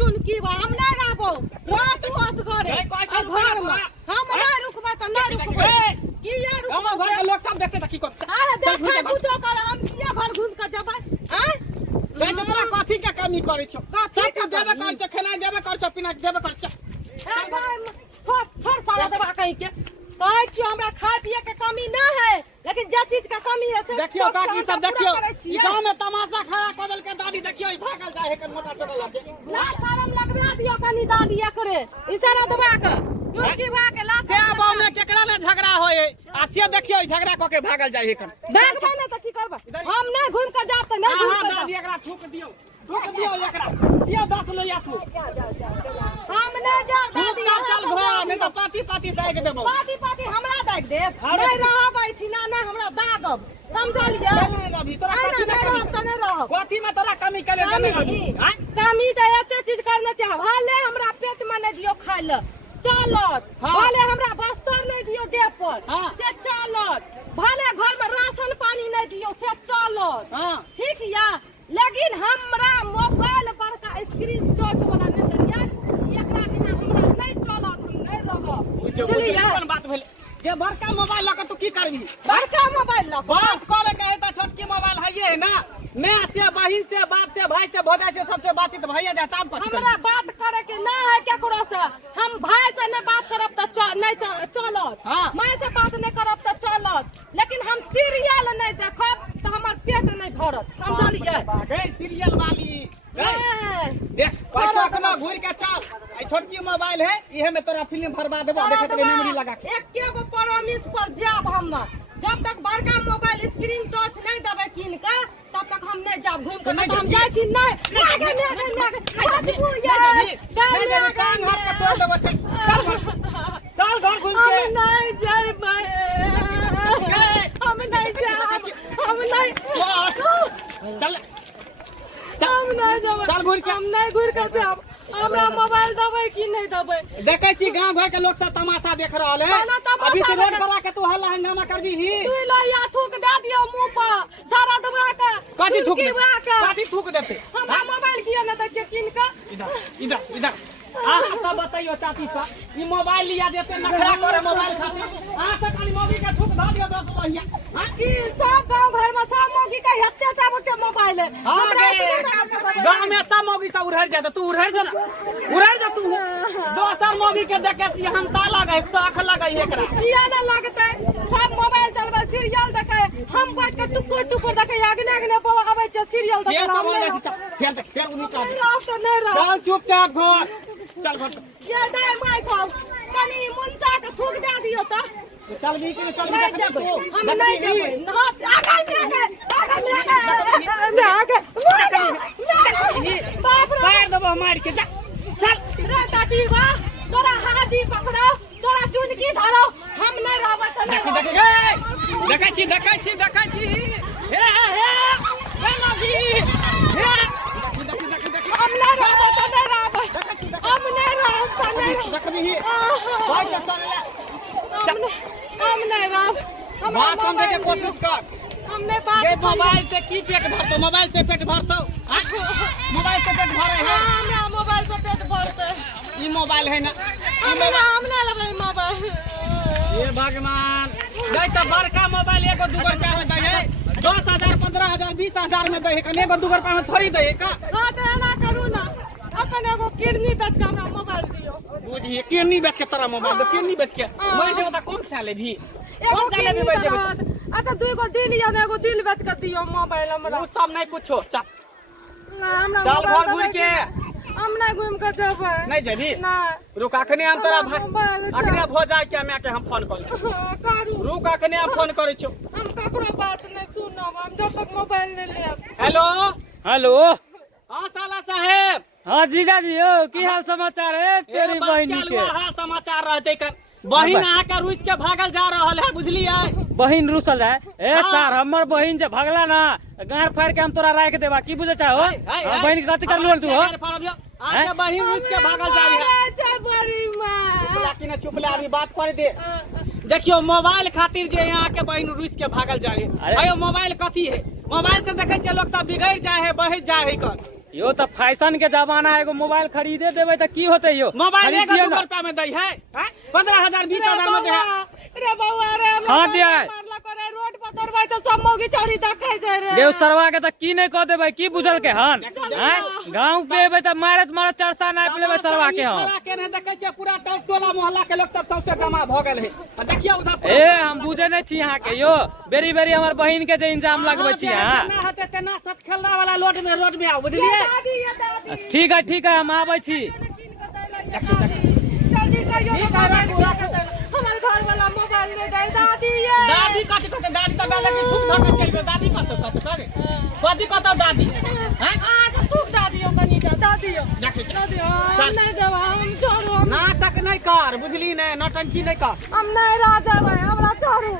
टुनकी बा हम ना रहबो रात उस घरे घर में हम ना रुकबा त ना रुकबो की या रुकबो घर के लोग सब देखते त की कर अरे देखै कुछो कर हम किया घर घूम के जबै हैं बे तोरा कथि के कमी करै छौ सब के देबे कर छ खाना देबे कर छ पीना देबे कर छ छोड़ साला दबा कहीं के कहै छी हमरा खाए पिए के कमी ना है लेकिन जे चीज का कमी है से देखियो काकी सब देखियो ई गांव में तमाशा खड़ा कर देल के दादी देखियो ई भागल जाए है मोटा चोटा लगे ना शरम लगबा दियो कनी दादी करे इशारा दबा के टुनकी बा के ला से गांव में केकरा ने झगड़ा होय आ से देखियो ई झगड़ा क के भागल जाए है कर बैग बने त की करबा हम नहीं घूम के जाब त नहीं घूम हां दादी एकरा ठोक दियो एकरा दियो 10 लोया ठोक हम नहीं जाब दादी चल घर नहीं तो पाती दाग देबो पाती हमरा दाग देब नहीं रहब ऐठिना ना हमरा दागब समझलिए नहीं तोरा नहीं रहब कथि में तोरा कमी करे जाने कमी त एते चीज करना चाह भले हमरा पेट में नहीं दियो खाय ल चलत भले हमरा बस्तर नहीं दियो देह पर से चलत भले घर में राशन पानी नहीं दियो से चलत ठीक या लेकिन हमरा मोबाइल पर का स्क्रीन टच वाला नहीं दिया एकरा बिना हमरा नहीं चलत हम नहीं रहब चलिए कोन बात भेल ये बड़का मोबाइल लक तू की करबी बड़का मोबाइल लक बात करे कहे त छोटकी मोबाइल है ना मैं से बहिन से बाप से भाई से भौजाई से सबसे बातचीत भैया जाता हमरा बात करे के ना है केकरो से हम भाई से नहीं बात करब त नहीं चलत मां से बात नहीं करब त चलत लेकिन हम सीरियल नहीं देखब त हमर पेट नहीं भरत समझलिए गई सीरियल वाली देख पैसा कमा घूर के चल आई छोटकी मोबाइल है इहे में तोरा फिल्म भरवा देबो देखत रे मेमोरी लगा के एके गो प्रॉमिस पर जाब हम जब तक बड़का मोबाइल स्क्रीन टच नहीं देबे किन के तब तक हम नहीं जाब घूम के नहीं हम जाय छी नहीं आगे नहीं टांग हाथ के तोड़ देबो चल घर घूम के हम नहीं जाय हम नहीं जाब हम नहीं चल हम नहीं जाब चल घूर के हम नहीं घूर के जाब हमरा मोबाइल दबै कि नहीं दबै देखै छी गांव घर के लोग सब तमाशा देख रहल है अभी से रोड पर आके तू हल्ला हंगामा करबी ही तू लइया थूक दे दियो मुंह पर सारा दबा के कथि थूक देते हमरा मोबाइल किया न दै छै किन के इधर आ तब बताइयो चाची सा ई मोबाइल लिया देते नखरा करे मोबाइल खातिर आ से खाली मोगी के थूक ध दियो 10 पहिया हां ई सब गांव घर में सब मोगी के हत्या चाबो के मोबाइल है हां गे गांव में सब मोगी सब उड़र जाता तू उड़र जा तू दोसर मोगी के देखे सी हम ताला गए साख लगई एकरा किया न लगतै सब मोबाइल चलबे सीरियल देखे हम बैठ के टुकुर देखे आगे पर आबै छै सीरियल देखे फिर उनी चल चुपचाप घर चल घर ये दे माय खाओ कनी मुंता के थूक दे दियो त चल भी के चल हम नहीं जेबै आगे बाप रे पैर दबो मार के चल रे टाटी बा तोरा हाजी पकड़ो तोरा चुनकी धरो हम नहीं रहब त देखै छी हे नदी हे हम नहीं रहब त नहीं रहब हम नहीं रहब त नहीं देखबी भाई के चल हम नहीं रहब बात समझे के कोशिश कर हमने बात ये मोबाइल से की पेट भरतो मोबाइल से पेट भरतो मोबाइल से पेट भरे है हमरा मोबाइल से पेट भरते ई मोबाइल है ना हम ना लेबै मोबाइल ये भगवान दे त बड़का मोबाइल एगो दूगो रुपया में दे है 10,000 15,000 20,000 में दे है कने एगो दूगो रुपया में थोड़ी दे है का हां त एना करू ना अपन एगो किडनी बेच के हमरा मोबाइल दियो बुझिए किडनी बेच के तोरा मोबाइल दे किडनी बेच के मर जेबो त कौन सा लेबी एगो किडनी बेच जेबो अच्छा दुगो दिल या एगो दिल बेच के दियो मोबाइल हमरा उ सब नहीं कुछो चल हमरा चल घर घूर के हम नहीं घूम के जेबै नहीं जेबी ना रुक अखने हम तोरा अखने भौजाई के मैं के हम फोन करै करू रुक अखने हम फोन करै छौ हम ककरो बात नहीं सुनब हम जब तक मोबाइल नहीं लेब हेलो हां साला साहेब हाँ जीजा जी हो की हाल समाचार है तेरी बहन के हाल समाचार रहते कर बहिन आके रूस के भागल जा रहल है बुझलिए बहिन रुसल है ए सर हमर बहिन जे भगला ना गार फाड़ के हम तोरा राख देबा की बुझे चाहो बहिन के गति कर लोन तू हो आके बहिन रूस के भागल जा रही है अच्छा बड़ी मां लाकी ने चुप ले अभी बात कर दे देखियो मोबाइल खातिर जे यहाँ के बहिन रूस के भागल जा रही है अयो मोबाइल कथी है मोबाइल से देखे छियै लोग सब बिगड़ जाए है बह जाए है कर यो तो फैशन के जमाना है, एगो मोबाइल खरीदे देवे तो की होते यो मोबाइल खरीद 1 दियो दू ना। रुपया में दै है 15,000 20,000 में दे है। रे बउआ रे हाँ दिया है। मारला करे रोड पर तोरबै तो सब मौगी चोरी देखे छै रे। देव सरवा के तो की नहीं कह देवे, की बुझल के हन हैं गांव पे एबे तो मारत मारत चरसा नाप लेवे सरवा के हन। तोरा के ने देखे छै पूरा टोला मोहल्ला के लोग सब सबसे जमा भ गेल है। देखियो उधर ए हम बुझे नहीं छी यहाँ के यो बेरी बेरी हमार बहिन के जे इंजाम लगवे छी यहाँ। ना होते तेना सब खेलना वाला रोड में आओ बुझलिए। दादी ये दादी ठीक है हम आवे छी। जल्दी कहियो ठीक ना है, मोबाइल रखू, रखू। हमर घर वाला मोबाइल ले जाए दादी ये। दादी कथि कहते दादी त बेला की थूक धक चलबे दादी कथि दादी हैं आज थूक दादियो कनी दादियो देखै छ दादियो चल। नहीं देवा हम छोड़ू नाटक नहीं कर बुझली ने नौटंकी नहीं कर। हम नहीं राजा भाई हमरा छोड़ू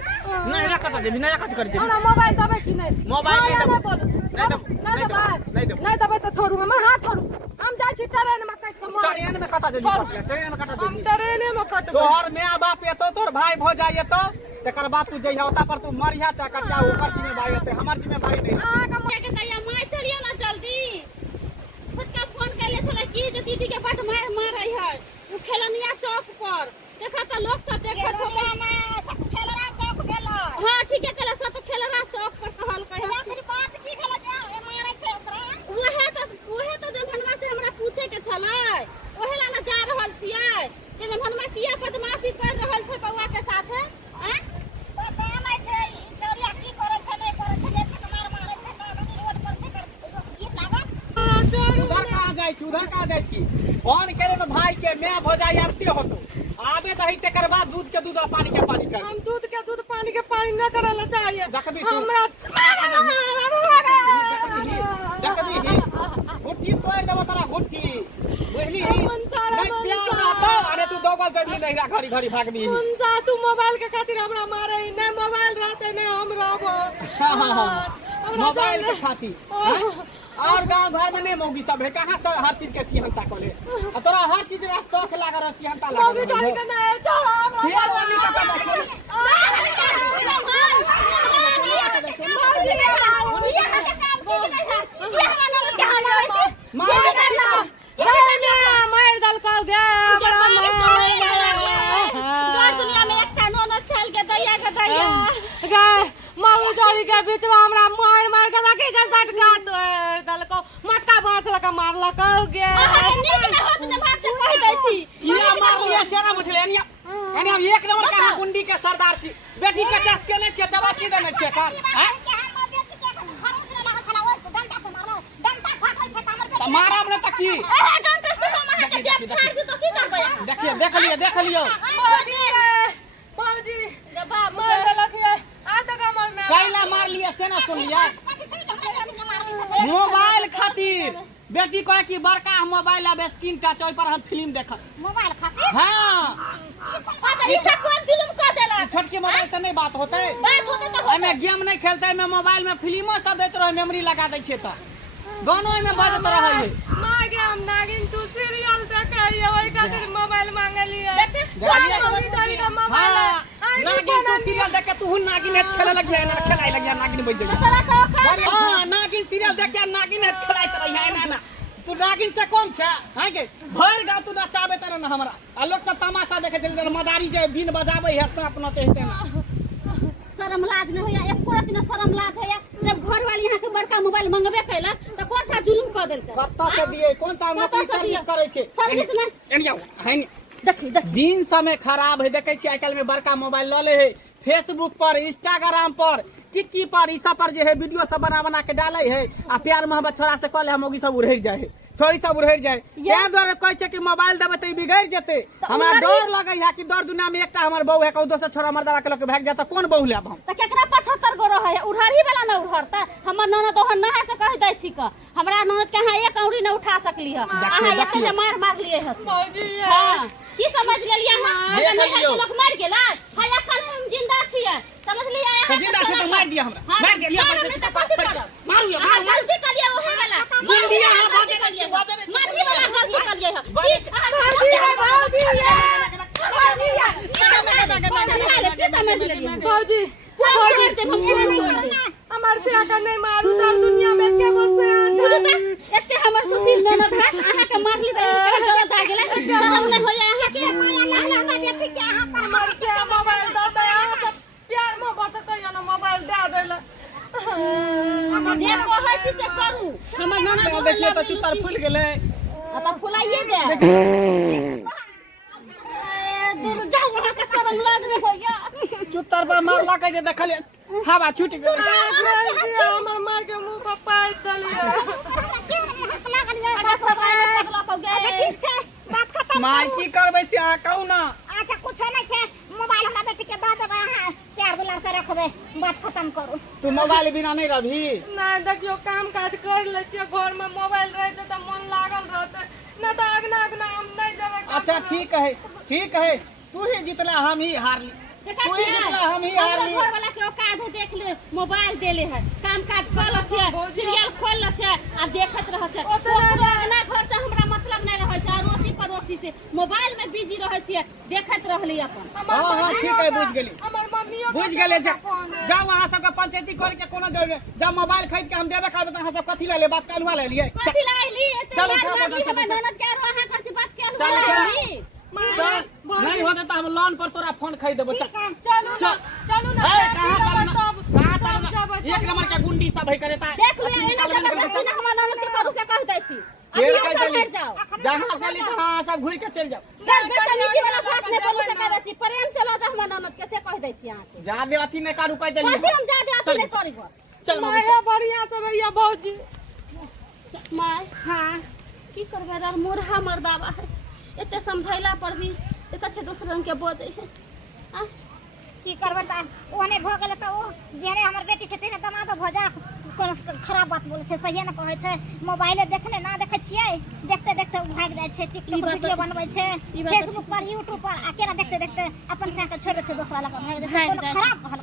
नहीं रखत जेबी नहीं रखत कर जेबी हमरा मोबाइल दबे कि नहीं मोबाइल नहीं नहीं देबो। बोल नहीं देबो, नहीं नहीं दबे देबो, नहीं देबो। नहीं दबे तो छोड़ू हमर हाथ छोड़ू। हम जाय छी ट्रेन में कट के मार ट्रेन में कता जेबी ट्रेन में कता हम जेबी ट्रेन में कट तोहर माय बाप एतो तोर भाई भौजाई एतो तकर बाद तू जइहा ओता पर तू मरिया चा कटिया ऊपर जिम्मेदारी एते हमर जिम्मेदारी नहीं। आ के के तैया माय चलियो ना जल्दी। खुद का फोन कैले छले की जे दीदी के बड मार रही है उ खेलनिया चौक पर देखा त लोग सब देखत हो सब खेलरा चौक गेला। हां ठीक है कला सब खेलरा चौक पर कहल कहे आखिर बात की भेल जा ए मारे छै ओकरा ओहे तो जनधनवा से हमरा पूछे के छले ओहे ला ना जा रहल छियै जे जनधनवा किया बदमाशी कर रहल छै बौआ के साथे हैं पता नहीं छै चोरिया की करे छै नहीं करे छै लेकिन मार मारे छै रोड पर छै गीत लागत। उधर कहाँ जाइ छी फोन करे तो भाई के मैं भौजाई आबते होतो आबे दही तकर बाद दूध के दूध और पानी के पानी कर। हम दूध के दूध पानी के पानी न करला चाहिए देखबी तू। हमरा देखबी गुट्टी तोड़ देबो तोरा गुट्टी बुझली मनसारा, नहीं प्यार मनसारा। ना तो अरे तू दोगल जड़ी नहीं रा घड़ी घड़ी भागबी। उनसा तू मोबाइल के खातिर हमरा मारे नहीं मोबाइल रहते नहीं हम रहबो। हमरा मोबाइल के जाने- खातिर और गांव घर में नहीं मौगी सब है कहाँ से हर चीज के सिहनता करे और तोरा हर चीज रा शौक लाग रहा सिहनता लाग मौगी चोरी के नहीं चलो हमरा फिर वाली का पता छोड़ मौगी ने आओ ये के काम की नहीं है ये हमरा के हमारे छै नहीं नहीं मार दल को गे हमरा घर दुनिया में एकटा नोनो छल के दैया गे मौगी चोरी के बीच में हमरा मार मार के लगे के सटका दल को मटका बांस लगा मार लगा गे अहाँ नीक न होत न भाग से कहि दै छी किया मार लिया सेना मुछले एनी हम एक नंबर का गुंडी के सरदार छी बेटी के चस के नहीं छे चबासी देने छे का हैं त मारब न त की देखिए देख लियो बाबूजी मार दलक ये आ तक हमर में कैला मार लिया सेना सुन लिया मोबाइल खातिर बेटी कहे कि बड़का मोबाइल आबे स्क्रीन टच ओइ पर हम फिल्म देखब मोबाइल खातिर हां पता इच्छा कौन जुलुम कर देला छोटकी मोबाइल से नहीं बात होते बात होते तो एमे गेम नहीं खेलते में मोबाइल में फिल्मो सब देत रहे मेमोरी लगा दै छे त गानो में बजत रहे है मार के हम नागिन तू सीरियल देखलिए ओइ खातिर मोबाइल मांगलिए जानिए मौगी चोरी के मोबाइल हां नागिन तू सीरियल देख के तू नागिन हेत खेले लगिया ना खेलाए लगिया नागिन बज जाए तोरा तो कर हां नागिन सीरियल देख के नागिन हेत खेलाइत रहिया ना ना तू नागिन से कम छे हां के भर गांव तू नचाबे तर ना हमरा आ लोग सब तमाशा देखे चले मदारी जे बीन बजाबे है सांप नचैते ना शर्म लाज न होया एको रति न शर्म लाज होया जब घर वाली यहाँ के बड़का मोबाइल मंगबे कैलक त कौन सा जुलुम कर देलकै कत्ता से दिए कौन सा नौकरी कत्ता से दिए? सर्विस करे छे सर्विस में? एनिया है देखी देख दिन समय खराब है देखे छी आजकल में बड़का मोबाइल ल ले है फेसबुक पर इंस्टाग्राम पर टिक्की पर ई सब पर जे है वीडियो सब बना के डाले है आ प्यार मोहब्बत छोरा से कॉल हम सब उड़े जाए है छोरी सब उड़े जाए या द्वारा कहै छै कि मोबाइल देबे त बिगड़ जेते हमरा डर लगै है कि डर दुनिया में एकटा हमर बहू है कहू दोसर छोरा मर्दा के लोग भाग जाता कौन बहू लेब हम त केकरा 75 गो रहे उड़हरी वाला न उड़हरता हमर ननद ओहन नहा से कह दै छी क हमरा ननद के हां एक औरी न उठा सकली ह अहाँ एक से मार लिए हस मौजी हां की समझ लेलिए हां देख अगर लियो। लोग मर गेला हां एखन हम जिंदा छियै समझ लिया तो जिंदा छै तो मार दिया हमरा मार दिया मारू या मारू गलती कलिए ओहे वाला गुंडिया हां बाजे नहीं छी बाजे नहीं माथी वाला गलती कलिए ह बाबूजी समझ लेलिए बाबूजी बाबूजी हमार से आका नहीं मारू तर दुनिया में के बोल से एते हमर ले देखिए तो चुतर फूल गेले अब फुलाइए दे दूर जाओ वहां के शर्म लाज में हो गया चुतर पर मारला कह जे देखलिए हवा छूट गेल हमर मार के मुंह पर पार दलिए अच्छा ठीक छै बात खत्म माय की करबै से आ कहू ना अच्छा कुछ नहीं छै मोबाइल हमरा बेटी के द देबै अहाँ प्यार दुलार से रखबै बात खत्म करू तू मोबाइल बिना नहीं रहबी नहीं देखियो काम काज कर लेतियो घर में मोबाइल रहे तो मन लागल रहते ना तो अगना अगना हम नहीं देवे अच्छा ठीक है तू ही जितला हम ही हारली तू ही जितला हम ही हारली घर वाला के औकात देख ले मोबाइल देले है काम काज कर ल छै सीरियल खोल ल छै आ देखत रह छै ना घर से हमरा मतलब नहीं रह छै अड़ोसी पड़ोसी से मोबाइल में बिजी रह छै देखत रहली अपन हां ठीक है बुझ गेली हमर मम्मियो बुझ गेले जाओ अहाँ सबके पंचायती करे के कोनो जरूरत नहीं जब मोबाइल खरीद के हम देबे करबे त अहाँ सब कथि ले ले बात कालवा ले लिए कथि लाइली एते चलो, बार चलो, बार चलो, हमर ननद के अहाँ कथि बात के चलो, लाइली चल नहीं होता तो हम लोन पर तोरा फोन खरीद देबो चल चलू ना ए कहां चल एक नंबर के गुंडी सब है करे ता देख ले एना जबरदस्ती ना हमर ननद के करू से कह दै छी फेर अभी कह सब देली हट जाओ जहां से ली तो हां सब घुर के चल जाओ बदतमीजी वाला बात नहीं बोलू से कह दै छी प्रेम से लो जा हमर ननद के से कह दै छी अहाँ के जादे अथी नहीं करू कह देली कथि हम जादे अथी नहीं करी गो चल मम्मी माया बढ़िया से भैया भौजी माय हां की करबे रे मोरहा मर्दावा है एते समझैला पर भी देखै छै दोसर रंग के बजै है आ की करबे त ओने भ गेले त ओ जेने हमर बेटी छै तेने दमाद भ जा कोनो खराब बात बोले छै सही न कहै छै मोबाइले देखने ना देखै छियै देखते देखते भाग जाय छै टिकटॉक वीडियो बनबै छै फेसबुक पर यूट्यूब पर आ केना देखते देखते अपन से के छोड़े छै दोसरा लग भाग जाय छै कोनो खराब कहल